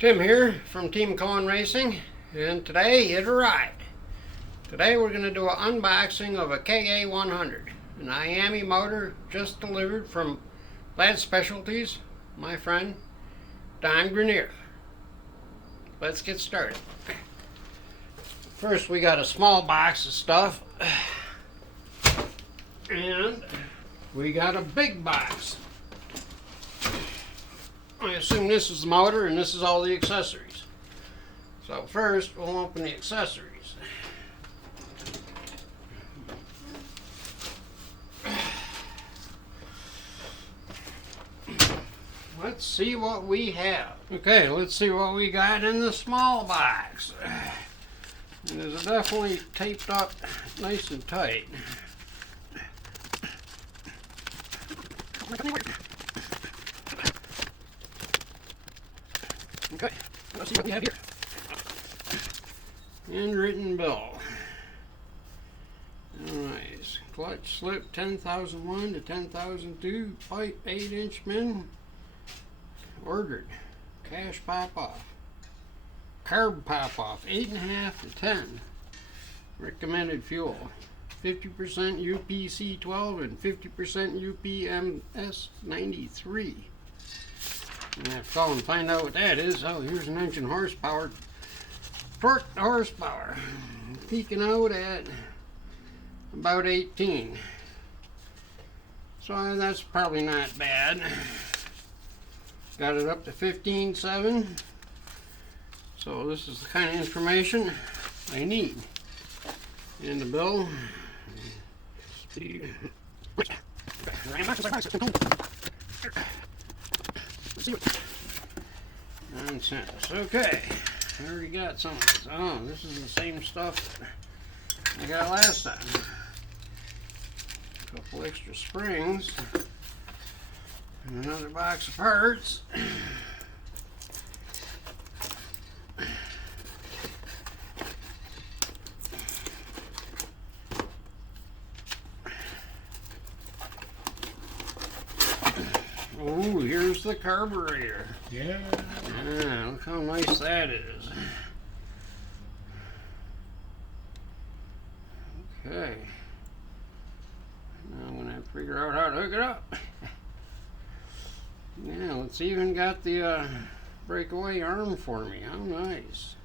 Tim here from TeamKoen Racing, and today hit a ride. Today we're going to do an unboxing of a KA100, an IAME motor just delivered from Lad Specialties, my friend Don Grenier. Let's get started. First we got a small box of stuff, and we got a big box. I assume this is the motor and this is all the accessories. So first we'll open the accessories. Let's see what we have. Okay, let's see what we got in the small box. And it's definitely taped up nice and tight. Okay, let's see what we have here. Handwritten bill. Nice. Clutch slip 10,001 to 10,002. Pipe 8-inch min. Ordered. Cash pop off. Carb pop off 8.5 to 10. Recommended fuel 50% UPC 12 and 50% UPMS 93. I have to call and find out what that is. Oh, here's an engine horsepower. Torque to horsepower. Peaking out at about 18. So that's probably not bad. Got it up to 15.7. So this is the kind of information I need. And the bill. Nonsense. Okay, I already got some of this. Oh, this is the same stuff I got last time. A couple extra springs. And another box of parts. Oh, here's the carburetor. Yeah. Ah, look how nice that is. Okay. Now I'm going to have to figure out how to hook it up. Yeah, it's even got the breakaway arm for me. How nice.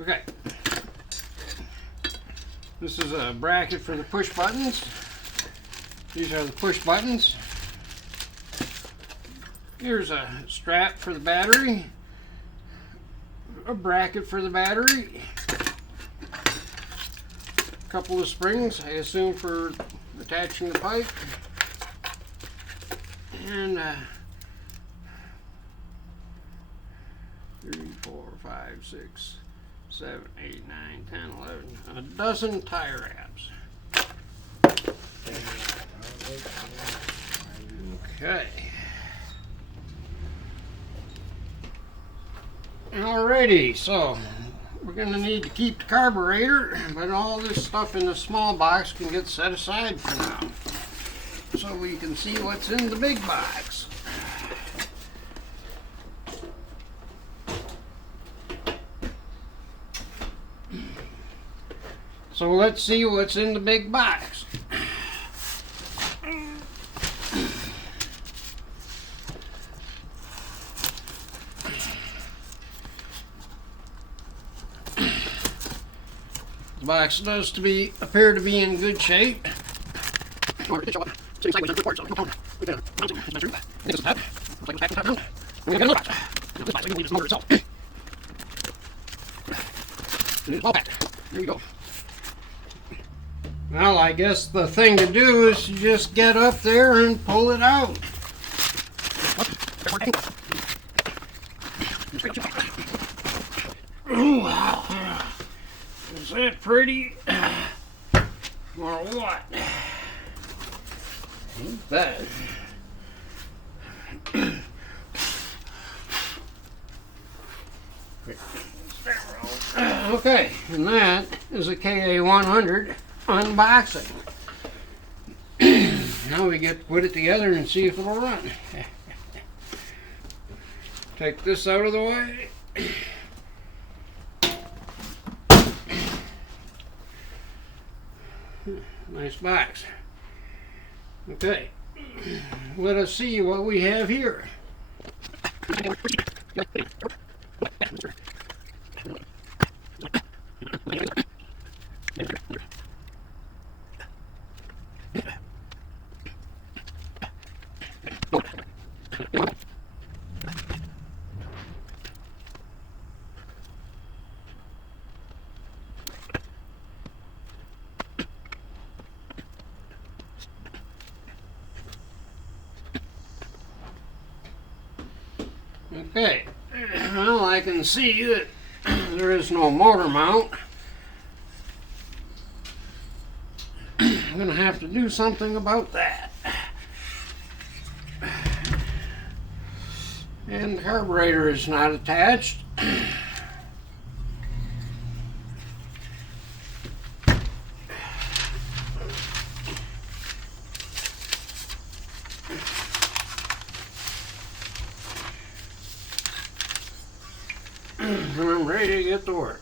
Okay. This is a bracket for the push buttons. These are the push buttons. Here's a strap for the battery, a bracket for the battery, a couple of springs, I assume for attaching the pipe, and 3, 4, 5, 6, 7, 8, 9, 10, 11, a dozen tire wraps. Okay. Alrighty, so we're going to need to keep the carburetor, but all this stuff in the small box can get set aside for now, so we can see what's in the big box. So let's see what's in the big box. The box does appear to be in good shape. There you go. Well, I guess the thing to do is to just get up there and pull it out. Oh, wow. Is that pretty? Or what? Ain't bad. Okay, and that is a KA100 unboxing. Now we get to put it together and see if it'll run. Take this out of the way. Nice box. Okay, let us see what we have here. Okay, well, I can see that there is no motor mount. I'm going to have to do something about that. And the carburetor is not attached. I'm ready to get to work.